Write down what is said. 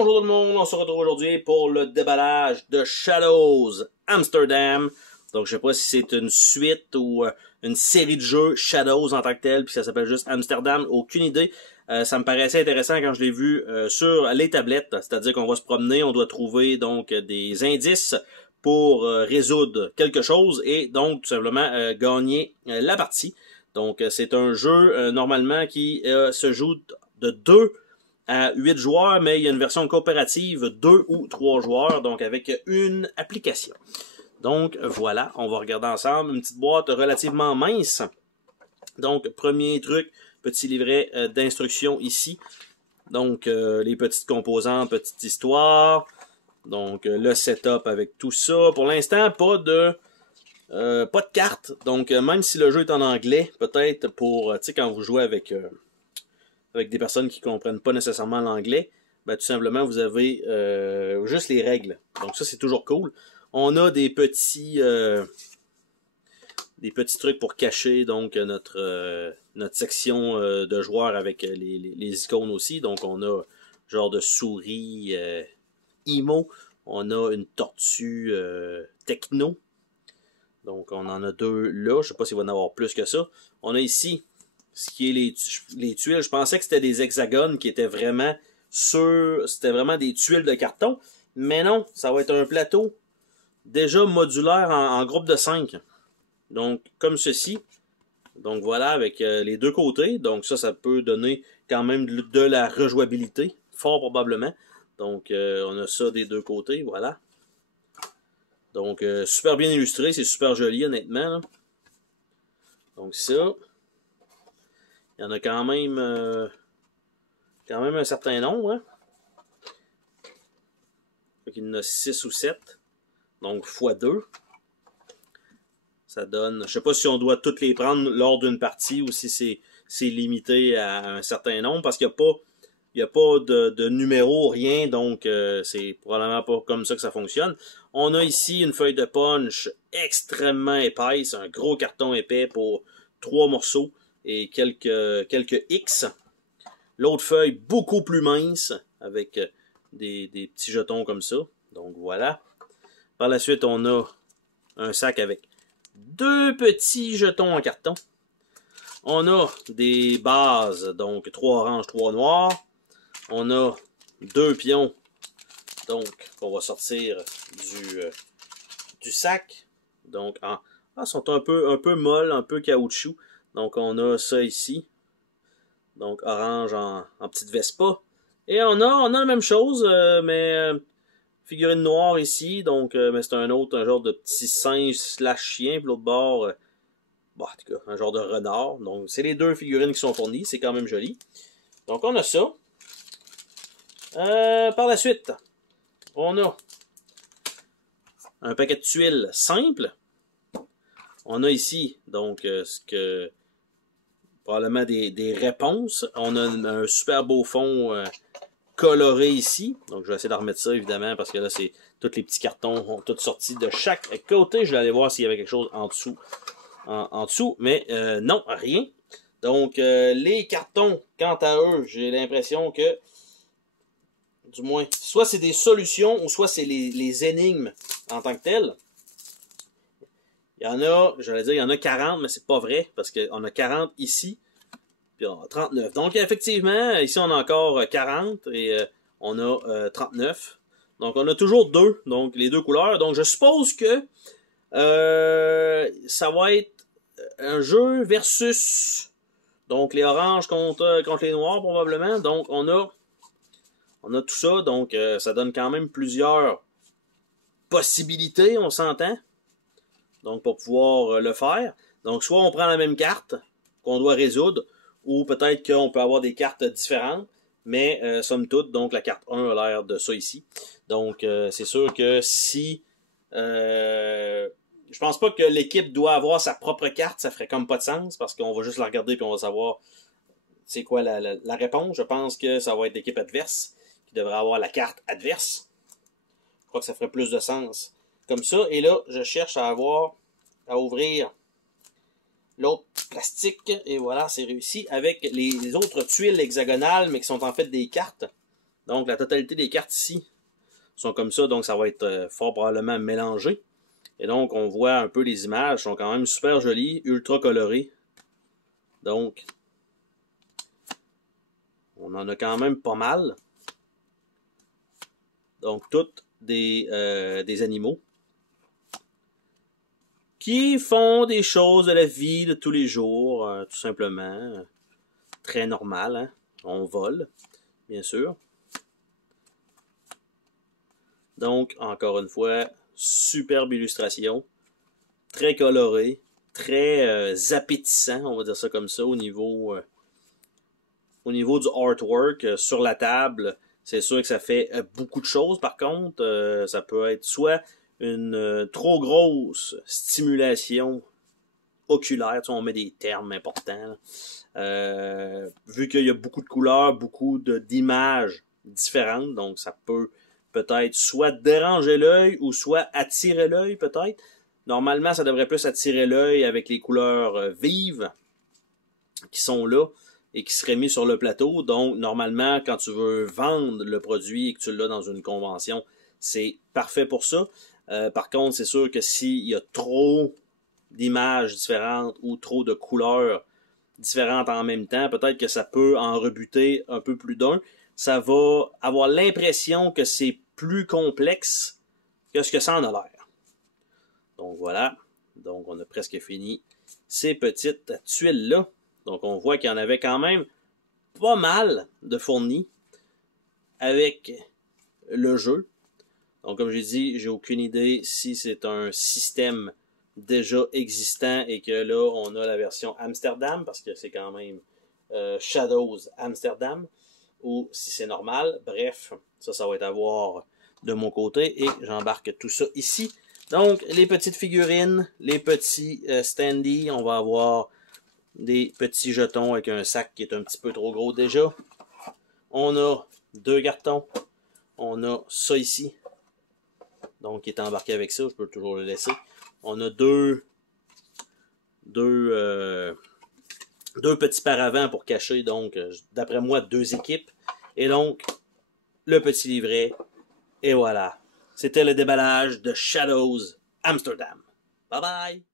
Bonjour tout le monde, on se retrouve aujourd'hui pour le déballage de Shadows Amsterdam. Donc je sais pas si c'est une suite ou une série de jeux Shadows en tant que tel, puis ça s'appelle juste Amsterdam, aucune idée. Ça me paraissait intéressant quand je l'ai vu sur les tablettes, c'est-à-dire qu'on va se promener, on doit trouver donc des indices pour résoudre quelque chose et donc tout simplement gagner la partie. Donc c'est un jeu normalement qui se joue de 2 à 8 joueurs, mais il y a une version coopérative 2 ou 3 joueurs, donc avec une application. Donc voilà, on va regarder ensemble une petite boîte relativement mince. Donc premier truc, petit livret d'instructions ici. Donc les petites composantes, petite histoire. Donc le setup avec tout ça. Pour l'instant, pas de carte. Donc même si le jeu est en anglais, peut-être pour, tu sais, quand vous jouez avec des personnes qui comprennent pas nécessairement l'anglais, ben, tout simplement, vous avez juste les règles. Donc ça, c'est toujours cool. On a des petits trucs pour cacher donc notre section de joueurs avec les icônes aussi. Donc on a genre de souris IMO. On a une tortue techno. Donc on en a 2 là. Je sais pas s'il va en avoir plus que ça. On a ici ce qui est les tuiles. Je pensais que c'était des hexagones qui étaient vraiment c'était vraiment des tuiles de carton. Mais non, ça va être un plateau déjà modulaire en groupe de 5. Donc, comme ceci. Donc voilà, avec les deux côtés. Donc ça peut donner quand même de la rejouabilité, fort probablement. Donc on a ça des deux côtés, voilà. Donc super bien illustré, c'est super joli honnêtement, là. Donc ça. Il y en a quand même un certain nombre. Hein? Il y en a 6 ou 7. Donc, x2. Ça donne... Je sais pas si on doit toutes les prendre lors d'une partie ou si c'est limité à un certain nombre. Parce qu'il n'y a pas de numéro, rien. Donc, c'est probablement pas comme ça que ça fonctionne. On a ici une feuille de punch extrêmement épaisse. Un gros carton épais pour 3 morceaux. Et quelques X. L'autre feuille beaucoup plus mince avec des petits jetons comme ça. Donc voilà. Par la suite, on a un sac avec 2 petits jetons en carton. On a des bases, donc 3 oranges, 3 noirs. On a 2 pions, donc on va sortir du sac. Donc, sont un peu molles, un peu caoutchouc. Donc, on a ça ici. Donc, orange en petite Vespa. Et on a la même chose, mais figurine noire ici. Donc, mais c'est un genre de petit singe / chien. Puis l'autre bord, en tout cas, un genre de renard. Donc, c'est les 2 figurines qui sont fournies. C'est quand même joli. Donc, on a ça. Par la suite, on a un paquet de tuiles simples. On a ici, donc, probablement des réponses. On a un super beau fond coloré ici. Donc, je vais essayer de remettre ça, évidemment, parce que là, c'est tous les petits cartons ont tous sortis de chaque côté. Je vais aller voir s'il y avait quelque chose en dessous. En dessous, mais non, rien. Donc, les cartons, quant à eux, j'ai l'impression que, du moins, soit c'est des solutions, ou soit c'est les énigmes en tant que telles. Il y en a, j'allais dire, il y en a 40, mais c'est pas vrai, parce qu'on a 40 ici, puis on a 39. Donc, effectivement, ici, on a encore 40, et on a 39. Donc, on a toujours 2, donc les 2 couleurs. Donc, je suppose que ça va être un jeu versus, donc, les oranges contre les noirs, probablement. Donc, on a tout ça, donc ça donne quand même plusieurs possibilités, on s'entend. Donc, pour pouvoir le faire. Donc, soit on prend la même carte qu'on doit résoudre, ou peut-être qu'on peut avoir des cartes différentes, mais somme toute, donc la carte 1 a l'air de ça ici. Donc, c'est sûr que si... je pense pas que l'équipe doit avoir sa propre carte, ça ferait comme pas de sens, parce qu'on va juste la regarder et on va savoir c'est quoi la réponse. Je pense que ça va être l'équipe adverse qui devrait avoir la carte adverse. Je crois que ça ferait plus de sens comme ça. Et là, je cherche à ouvrir l'autre plastique. Et voilà, c'est réussi. Avec les autres tuiles hexagonales, mais qui sont en fait des cartes. Donc, la totalité des cartes ici sont comme ça, donc ça va être fort probablement mélangé. Et donc, on voit un peu les images, sont quand même super jolies, ultra colorées. Donc, on en a quand même pas mal. Donc, toutes des animaux qui font des choses de la vie de tous les jours, tout simplement. Très normal, hein? On vole, bien sûr. Donc, encore une fois, superbe illustration, très coloré, très appétissant, on va dire ça comme ça, au niveau du artwork. Sur la table, c'est sûr que ça fait beaucoup de choses, par contre. Ça peut être soit une trop grosse stimulation oculaire, tu sais, on met des termes importants, vu qu'il y a beaucoup de couleurs, beaucoup d'images différentes, donc ça peut-être soit déranger l'œil ou soit attirer l'œil peut-être. Normalement, ça devrait plus attirer l'œil avec les couleurs vives qui sont là et qui seraient mis sur le plateau. Donc, normalement, quand tu veux vendre le produit et que tu l'as dans une convention, c'est parfait pour ça. Par contre, c'est sûr que s'il y a trop d'images différentes ou trop de couleurs différentes en même temps, peut-être que ça peut en rebuter un peu plus d'un. Ça va avoir l'impression que c'est plus complexe que ce que ça en a l'air. Donc voilà, donc on a presque fini ces petites tuiles-là. Donc on voit qu'il y en avait quand même pas mal de fournis avec le jeu. Donc comme j'ai dit, j'ai aucune idée si c'est un système déjà existant et que là on a la version Amsterdam parce que c'est quand même Shadows Amsterdam, ou si c'est normal. Bref, ça va être à voir de mon côté et j'embarque tout ça ici. Donc les petites figurines, les petits standees, on va avoir des petits jetons avec un sac qui est un petit peu trop gros déjà. On a 2 cartons, on a ça ici, donc qui est embarqué avec ça, je peux toujours le laisser. On a deux petits paravents pour cacher, donc, d'après moi, 2 équipes. Et donc, le petit livret. Et voilà. C'était le déballage de Shadows Amsterdam. Bye bye!